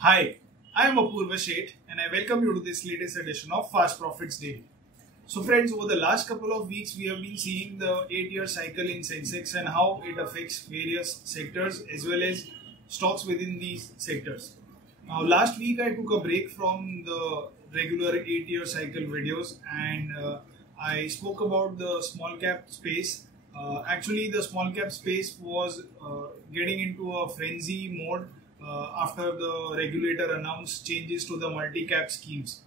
Hi, I am Apurva Sheth and I welcome you to this latest edition of Fast Profits Daily. So friends, over the last couple of weeks, we have been seeing the 8-year cycle in Sensex and how it affects various sectors as well as stocks within these sectors. Now, last week I took a break from the regular 8-year cycle videos and I spoke about the small cap space. Actually, the small cap space was getting into a frenzy mode after the regulator announced changes to the multi-cap schemes.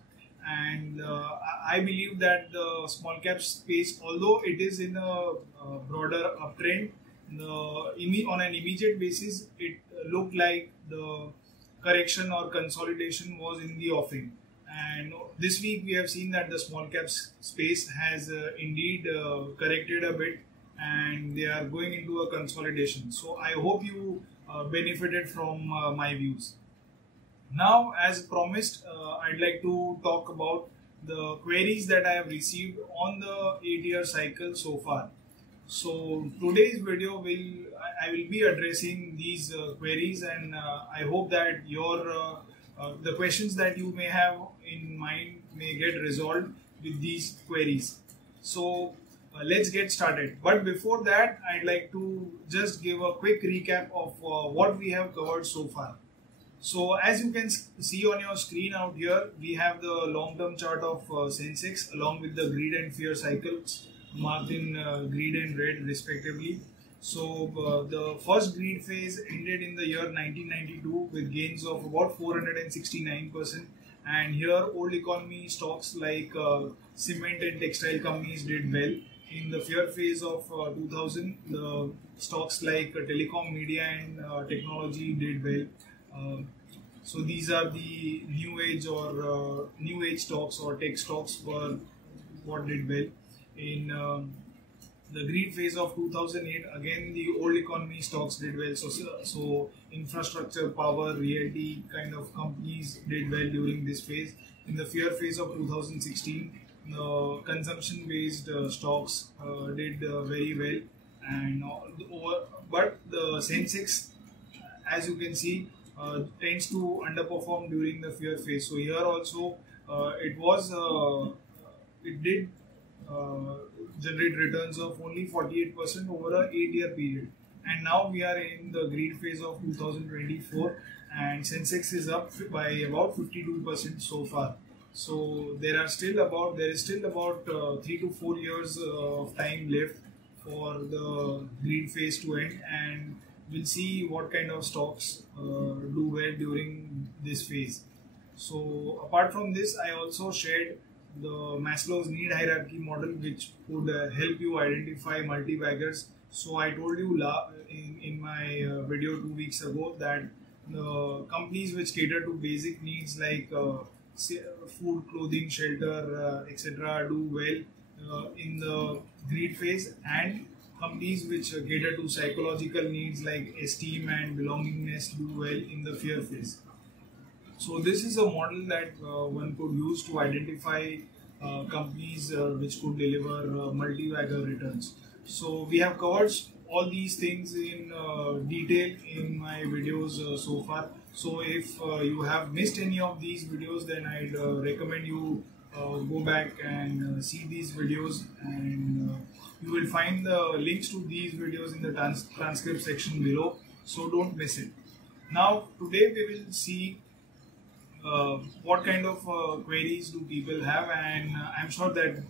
And I believe that the small cap space, although it is in a broader uptrend, on an immediate basis, it looked like the correction or consolidation was in the offing. And this week we have seen that the small cap space has indeed corrected a bit and they are going into a consolidation. So I hope you benefited from my views. Now, as promised, I'd like to talk about the queries that I have received on the 8-year cycle so far. So today's video I will be addressing these queries, and I hope that the questions that you may have in mind may get resolved with these queries. So let's get started. But before that, I'd like to just give a quick recap of what we have covered so far. So as you can see on your screen out here, we have the long-term chart of Sensex along with the greed and fear cycles marked in green and red respectively. So the first greed phase ended in the year 1992 with gains of about 469%, and here old economy stocks like cement and textile companies did well. In the fear phase of 2000, the stocks like telecom, media and technology did well. So these are the new age stocks or tech stocks were what did well. In the greed phase of 2008, again the old economy stocks did well. So infrastructure, power, realty kind of companies did well during this phase. In the fear phase of 2016, the consumption based stocks did very well, and but the Sensex, as you can see, tends to underperform during the fear phase. So here also it did generate returns of only 48% over a 8-year period, and now we are in the greed phase of 2024 and Sensex is up by about 52% so far. So there is still about 3 to 4 years of time left for the greed phase to end, and we'll see what kind of stocks do well during this phase. So apart from this, I also shared the Maslow's need hierarchy model, which would help you identify multibaggers. So I told you in my video 2 weeks ago that the companies which cater to basic needs like food, clothing, shelter, etc. do well in the greed phase, and companies which cater to psychological needs like esteem and belongingness do well in the fear phase. So this is a model that one could use to identify companies which could deliver multi-bagger returns. So we have covered all these things in detail in my videos so far. So if you have missed any of these videos, then I'd recommend you go back and see these videos, and you will find the links to these videos in the transcript section below, so don't miss it. Now today we will see what kind of queries do people have, and I'm sure that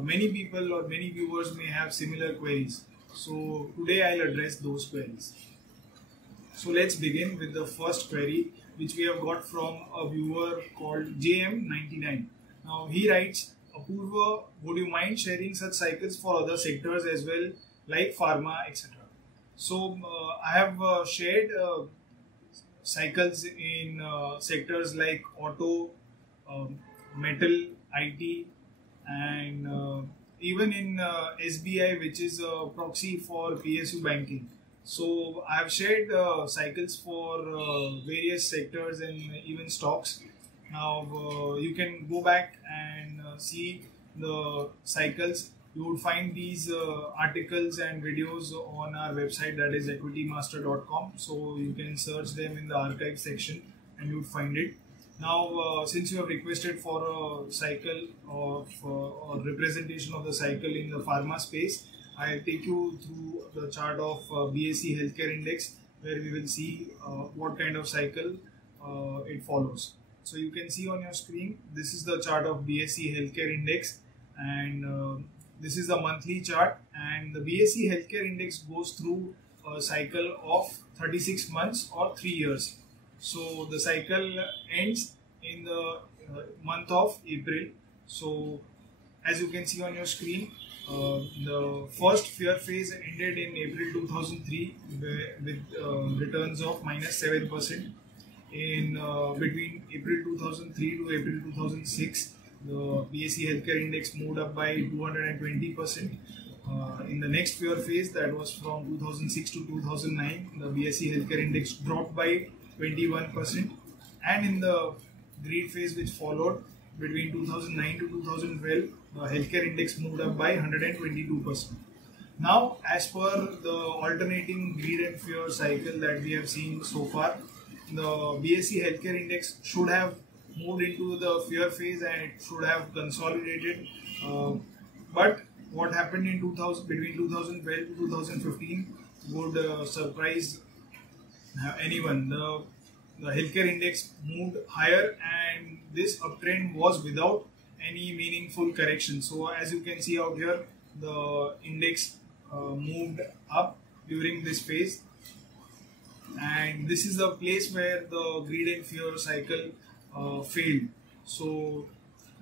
many people or many viewers may have similar queries. So today I'll address those queries. So let's begin with the first query, which we have got from a viewer called JM99. Now he writes, Apurva, would you mind sharing such cycles for other sectors as well, like pharma, etc.? So I have shared cycles in sectors like auto, metal, IT, and even in SBI, which is a proxy for PSU banking. So I have shared cycles for various sectors and even stocks. Now you can go back and see the cycles. You would find these articles and videos on our website, that is equitymaster.com. So you can search them in the archive section and you'd find it. Now, since you have requested for a cycle of or representation of the cycle in the pharma space, I'll take you through the chart of BSE Healthcare Index, where we will see what kind of cycle it follows. So you can see on your screen, this is the chart of BSE Healthcare Index, and this is the monthly chart, and the BSE Healthcare Index goes through a cycle of 36 months or 3 years. So the cycle ends in the month of April. So as you can see on your screen, the first fear phase ended in April 2003 with returns of -7%. In between April 2003 to April 2006, the BSE Healthcare Index moved up by 220%. In the next fear phase, that was from 2006 to 2009, the BSE Healthcare Index dropped by 21%, and in the greed phase which followed between 2009 to 2012, the healthcare index moved up by 122%. Now, as per the alternating greed and fear cycle that we have seen so far, the BSE Healthcare Index should have moved into the fear phase and it should have consolidated. But what happened in between 2012 to 2015 would surprise anyone. The healthcare index moved higher, and this uptrend was without any meaningful correction. So as you can see out here, the index moved up during this phase, and this is the place where the greed and fear cycle failed. So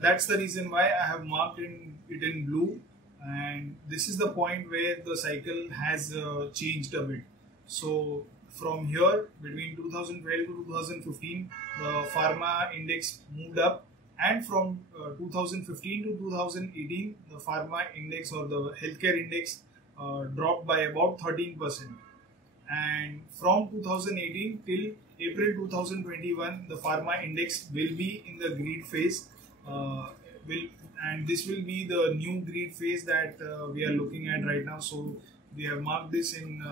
that's the reason why I have marked it in blue, and this is the point where the cycle has changed a bit. So from here, between 2012 to 2015, the pharma index moved up, and from 2015 to 2018, the pharma index or the healthcare index dropped by about 13%. And from 2018 till April 2021, the pharma index will be in the greed phase, and this will be the new greed phase that we are looking at right now. So we have marked this in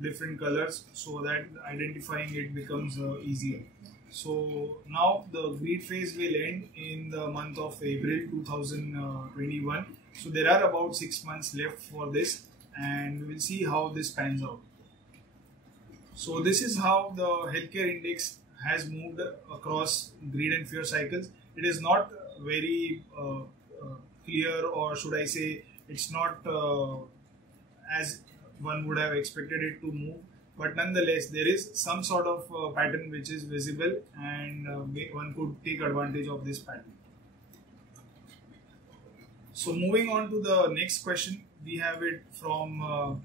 different colors so that identifying it becomes easier. So now the greed phase will end in the month of April 2021. So there are about 6 months left for this, and we will see how this pans out. So this is how the healthcare index has moved across greed and fear cycles. It is not very clear, or should I say, it's not as one would have expected it to move, but nonetheless there is some sort of pattern which is visible, and one could take advantage of this pattern. So moving on to the next question, we have it from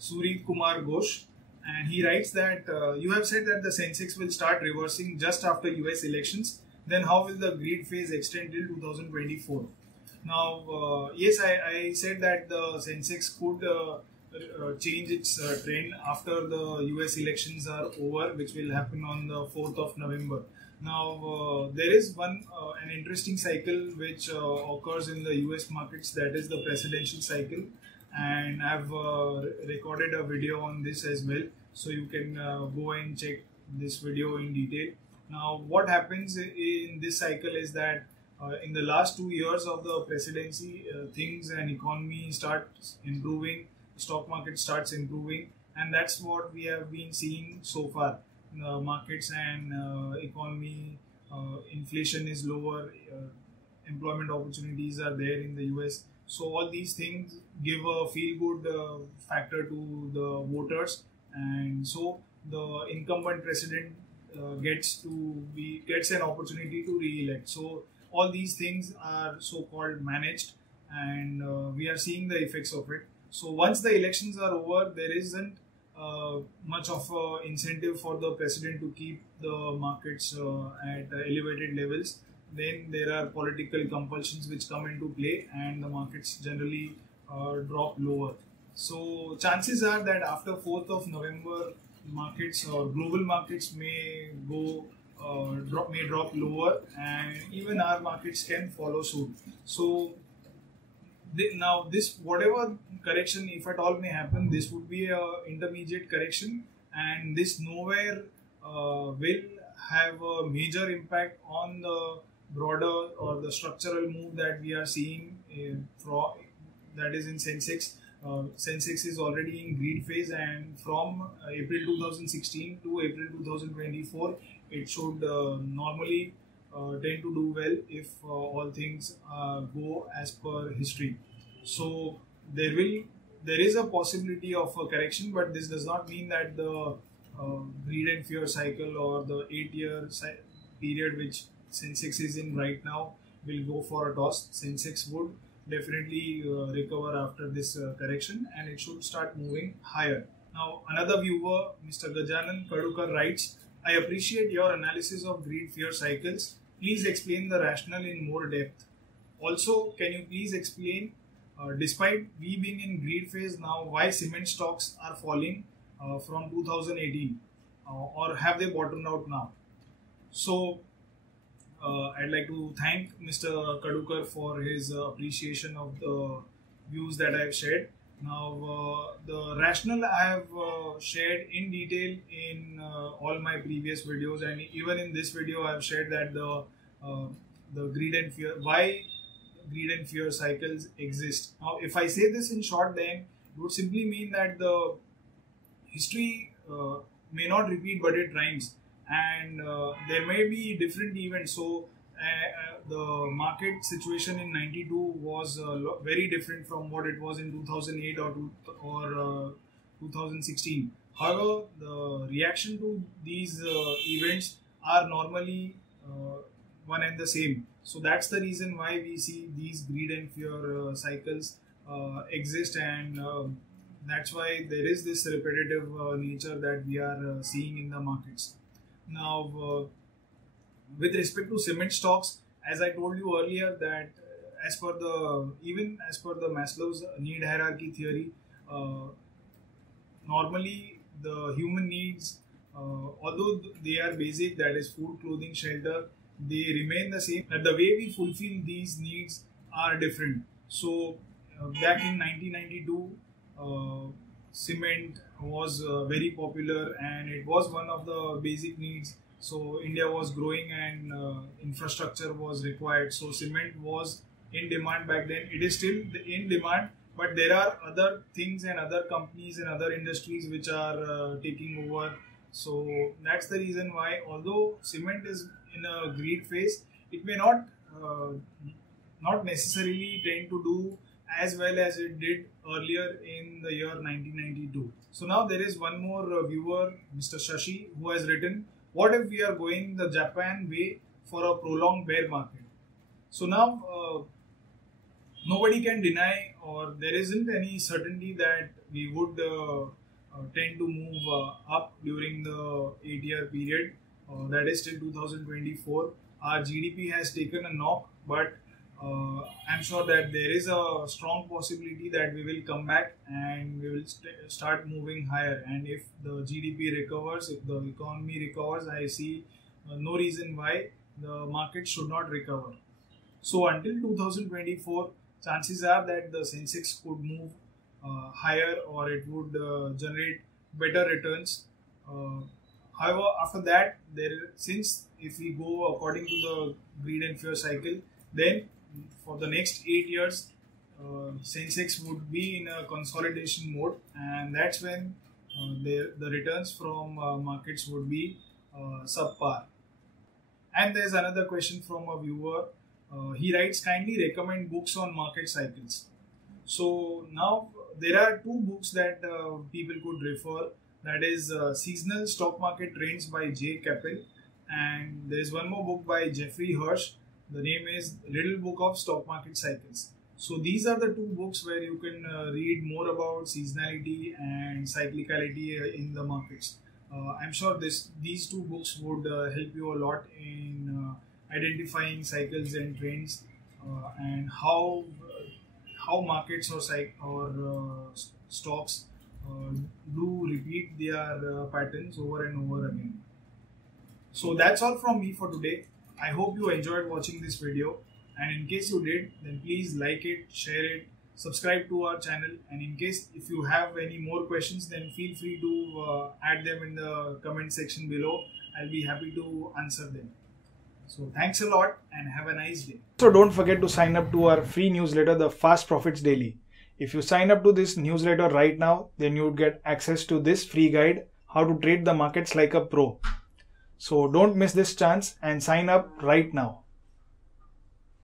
Suri Kumar Ghosh, and he writes that you have said that the Sensex will start reversing just after US elections. Then how will the greed phase extend till 2024? Now, yes, I said that the Sensex could change its trend after the US elections are over, which will happen on the 4th of November. Now, there is an interesting cycle which occurs in the US markets, that is the presidential cycle, and I've recorded a video on this as well, so you can go and check this video in detail. Now, what happens in this cycle is that in the last 2 years of the presidency, things and economy starts improving, stock market starts improving, and that's what we have been seeing so far. The markets and economy, inflation is lower, employment opportunities are there in the US. So all these things give a feel-good factor to the voters, and so the incumbent president gets an opportunity to re-elect. So all these things are so-called managed, and we are seeing the effects of it. So once the elections are over, there isn't much of an incentive for the president to keep the markets at elevated levels. Then there are political compulsions which come into play, and the markets generally drop lower. So chances are that after 4th of November, markets or global markets may drop lower, and even our markets can follow suit. So now this, whatever correction, if at all may happen, this would be a intermediate correction, and this nowhere will have a major impact on the broader or the structural move that we are seeing that is in Sensex. Sensex is already in greed phase, and from April 2016 to April 2024, it should normally tend to do well if all things go as per history. So there is a possibility of a correction, but this does not mean that the greed and fear cycle or the 8-year period which Sensex is in right now will go for a toss. Sensex would definitely recover after this correction, and it should start moving higher. Now, another viewer, Mr. Gajanan Kadukar, writes, I appreciate your analysis of greed fear cycles. Please explain the rationale in more depth. Also, can you please explain, despite we being in greed phase now, why cement stocks are falling from 2018, or have they bottomed out now? So, I'd like to thank Mr. Kadukar for his appreciation of the views that I have shared. Now, the rationale I have shared in detail in all my previous videos, and even in this video, I have shared that the greed and fear, why greed and fear cycles exist. Now, if I say this in short, then it would simply mean that the history may not repeat, but it rhymes, and there may be different events. So the market situation in 92 was very different from what it was in 2008 or 2016. However, the reaction to these events are normally one and the same. So that's the reason why we see these greed and fear cycles exist, and that's why there is this repetitive nature that we are seeing in the markets. Now, with respect to cement stocks, as I told you earlier, that as per the Maslow's need hierarchy theory, normally the human needs, although they are basic, that is food, clothing, shelter, they remain the same. But the way we fulfill these needs are different. So back in 1992, cement was very popular, and it was one of the basic needs. So India was growing, and infrastructure was required. So cement was in demand back then. It is still in demand, but there are other things and other companies and other industries which are taking over. So that's the reason why, although cement is in a greed phase, it may not necessarily tend to do as well as it did earlier in the year 1992. So now there is one more viewer, Mr. Shashi, who has written, what if we are going the Japan way for a prolonged bear market? So now nobody can deny, or there isn't any certainty that we would tend to move up during the 8-year period, that is till 2024. Our GDP has taken a knock, but I'm sure that there is a strong possibility that we will come back and we will start moving higher. And if the GDP recovers, if the economy recovers, I see no reason why the market should not recover. So until 2024, chances are that the Sensex could move higher, or it would generate better returns. However, after that, since if we go according to the greed and fear cycle, then for the next 8 years, Sensex would be in a consolidation mode, and that's when the returns from markets would be subpar. And there's another question from a viewer. He writes, kindly recommend books on market cycles. So now there are two books that people could refer. That is Seasonal Stock Market Trends by J. Capel, and there is one more book by Jeffrey Hirsch. The name is Little Book of Stock Market Cycles. So these are the two books where you can read more about seasonality and cyclicality in the markets. I'm sure these two books would help you a lot in identifying cycles and trends, and how markets or stocks do repeat their patterns over and over again. So that's all from me for today. I hope you enjoyed watching this video, and in case you did, then please like it, share it, subscribe to our channel, and in case if you have any more questions, then feel free to add them in the comment section below. I'll be happy to answer them. So thanks a lot and have a nice day. So don't forget to sign up to our free newsletter, the Fast Profits Daily. If you sign up to this newsletter right now, then you would get access to this free guide, how to trade the markets like a pro. So don't miss this chance and sign up right now.